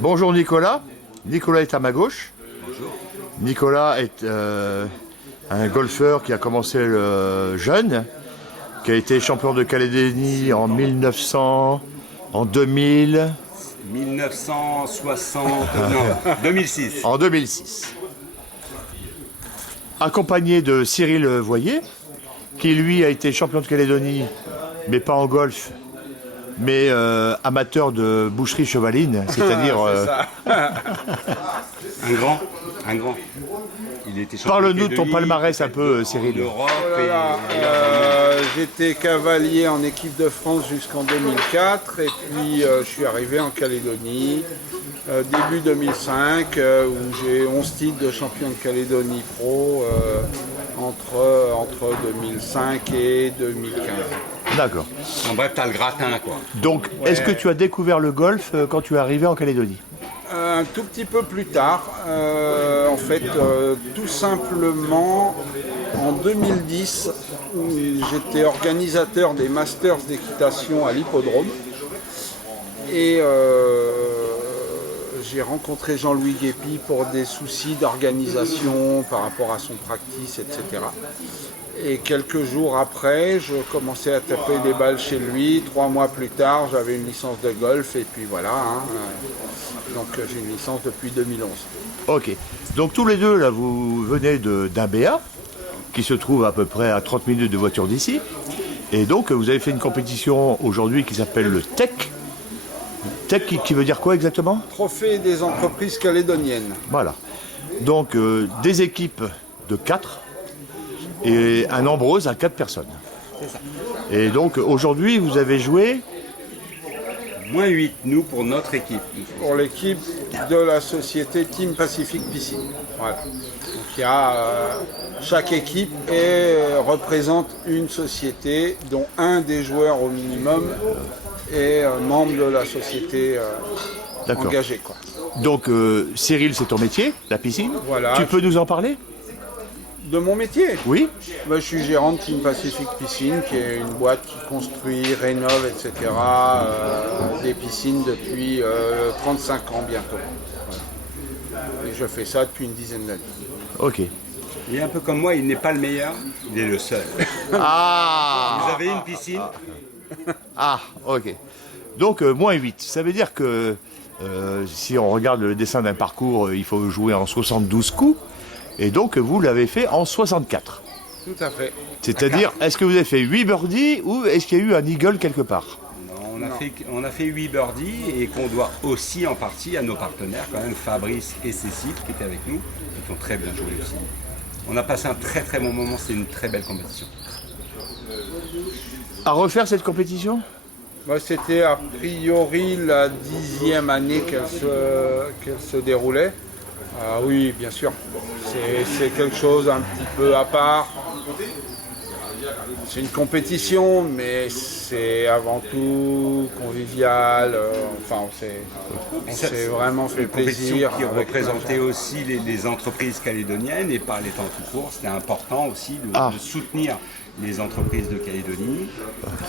Bonjour Nicolas. Nicolas est à ma gauche. Bonjour. Nicolas est un golfeur qui a commencé jeune, qui a été champion de Calédonie en 1900, en 2000, 1960, non, 2006. en 2006. Accompagné de Cyril Voyer, qui lui a été champion de Calédonie, mais pas en golf, mais amateur de boucherie chevaline, c'est-à-dire... C'est ça. un grand. Il était champion Parle-nous de ton Calédonie, palmarès un peu, Cyril. en Europe Voilà, j'étais cavalier en équipe de France jusqu'en 2004 et puis je suis arrivé en Calédonie début 2005 où j'ai 11 titres de champion de Calédonie pro entre 2005 et 2015. D'accord. En bref, t'as le gratin, quoi. Donc, est-ce que tu as découvert le golf quand tu es arrivé en Calédonie? Un tout petit peu plus tard, en fait, tout simplement en 2010, j'étais organisateur des Masters d'équitation à l'hippodrome et j'ai rencontré Jean-Louis Guépy pour des soucis d'organisation par rapport à son practice, etc. Et quelques jours après, je commençais à taper des balles chez lui. 3 mois plus tard, j'avais une licence de golf et puis voilà. Donc j'ai une licence depuis 2011. Ok. Donc tous les deux, là, vous venez d'un BA, qui se trouve à peu près à 30 minutes de voiture d'ici. Et donc, vous avez fait une compétition aujourd'hui qui s'appelle le TEC. TEC qui veut dire quoi exactement? Trophée des entreprises calédoniennes. Voilà. Donc, des équipes de 4 et un nombreux à 4 personnes. C'est ça. Et donc, aujourd'hui, vous avez joué... Moins 8, nous, pour notre équipe. Pour l'équipe de la société Team Pacific Piscine. Voilà. Donc il y a chaque équipe représente une société dont un des joueurs au minimum est membre de la société D'accord. engagée, quoi. Donc, Cyril, c'est ton métier, la piscine. Voilà. Tu peux nous en parler? De mon métier, Oui. je suis gérant de Team Pacific Piscine, qui est une boîte qui construit, rénove, etc. Des piscines depuis 35 ans bientôt. Voilà. Et je fais ça depuis une dizaine d'années. Ok. Il est un peu comme moi, il n'est pas le meilleur, il est le seul. Ah Vous avez une piscine? Ah, ok. Donc, moins 8. Ça veut dire que si on regarde le dessin d'un parcours, il faut jouer en 72 coups. Et donc, vous l'avez fait en 64. Tout à fait. C'est-à-dire, est-ce que vous avez fait 8 birdies ou est-ce qu'il y a eu un eagle quelque part? Non, on a fait 8 birdies et qu'on doit aussi en partie à nos partenaires, quand même, Fabrice et Cécile, qui étaient avec nous, et qui ont très bien joué aussi. On a passé un très très bon moment, c'est une très belle compétition. À refaire cette compétition? Moi, c'était a priori la 10e année qu'elle se déroulait. Ah oui, bien sûr. C'est quelque chose un petit peu à part. C'est une compétition, mais c'est avant tout convivial. On s'est vraiment fait Une compétition plaisir. qui avec représentait aussi les entreprises calédoniennes et par les temps tout court, c'était important aussi de soutenir les entreprises de Calédonie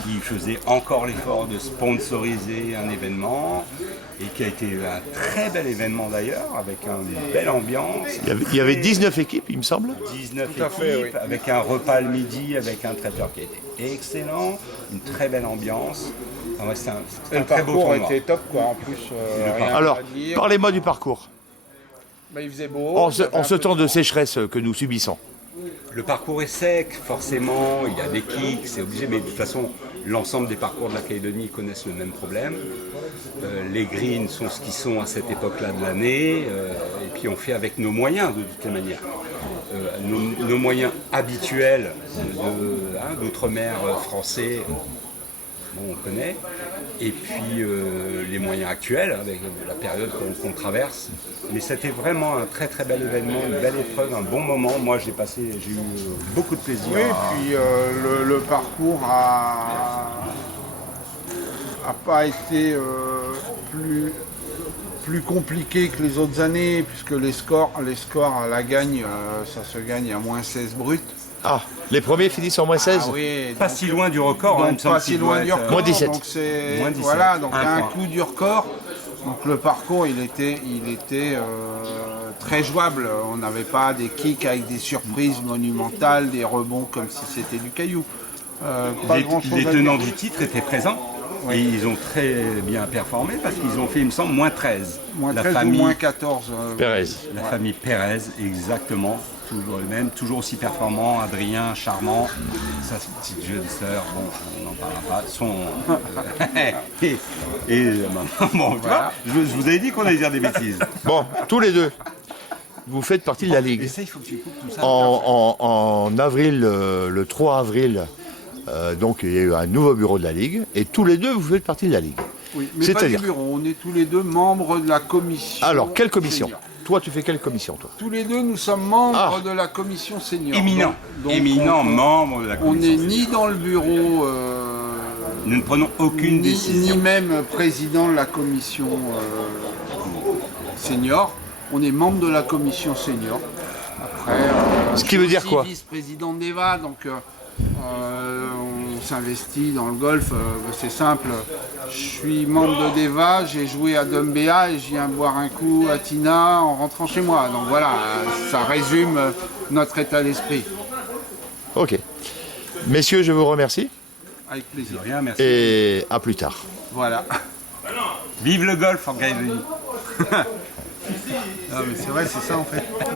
qui faisaient encore l'effort de sponsoriser un événement et qui a été un très bel événement d'ailleurs avec une belle ambiance. Il y avait 19 équipes, il me semble. 19 Tout à équipes fait, oui. avec un repas le midi avec un traiteur qui était excellent, une très belle ambiance. Enfin, ouais, c'était Et un le très beau parcours tournoi. était top, quoi. En plus, rien Alors, à dire. parlez-moi du parcours. Il faisait beau. En il y avait un ce peu temps de sécheresse que nous subissons. Le parcours est sec, forcément, il y a des kicks, c'est obligé, mais de toute façon, l'ensemble des parcours de la Calédonie connaissent le même problème. Les greens sont ce qu'ils sont à cette époque-là de l'année, et puis on fait avec nos moyens de toutes les manières. Nos moyens habituels d'outre-mer français, bon, on connaît, et puis les moyens actuels avec la période qu'on traverse. Mais c'était vraiment un très très bel événement, une belle épreuve, un bon moment. Moi j'ai eu beaucoup de plaisir. Oui, puis le parcours a pas été plus compliqué que les autres années, puisque les scores à la gagne, ça se gagne à moins 16 brut. Ah, les premiers finissent en moins 16. Ah oui, Pas si loin du record, hein, il me donc semble pas si qu'il loin doit du être, record. Moins 17. Donc c'est Moins 17, voilà, donc un à un point. coup du record, Donc le parcours, il était très jouable. On n'avait pas des kicks avec des surprises monumentales, des rebonds comme si c'était du caillou. Pas grand-chose Les à tenants dire. du titre étaient présents. Et ils ont très bien performé parce qu'ils ont fait, il me semble, moins 13. Moins La 13 famille, ou moins 14. Pérez. La famille Pérez, exactement. Toujours le même, toujours aussi performant, Adrien, charmant. Sa petite jeune sœur, bon, on n'en parlera pas. Bon, tu vois, je vous avais dit qu'on allait dire des bêtises. Bon, tous les deux, vous faites partie de la Ligue. Et ça, il faut que tu coupes tout ça. En avril, le 3 avril, donc il y a eu un nouveau bureau de la Ligue, et tous les deux, vous faites partie de la Ligue. Oui, mais pas du C'est-à-dire, bureau. On est tous les deux membres de la commission. alors, quelle commission? senior. Toi, tu fais quelle commission, toi? Tous les deux, nous sommes membres de la commission senior. Éminent, Donc, éminent on- membre de la On commission. n'est ni dans le bureau, Nous ne prenons aucune ni décision. même président de la commission senior. On est membre de la commission senior. Après, Ce qui veut dire aussi quoi? vice-président d'EVA, donc on s'investit dans le golf. C'est simple. Je suis membre de DEVA, j'ai joué à Dumbéa et je viens boire un coup à Tina en rentrant chez moi. Donc voilà, ça résume notre état d'esprit. Ok. Messieurs, je vous remercie, Avec plaisir. Rien, merci. et à plus tard. Voilà. Vive le golf en Calédonie. Non, mais c'est vrai, c'est ça en fait.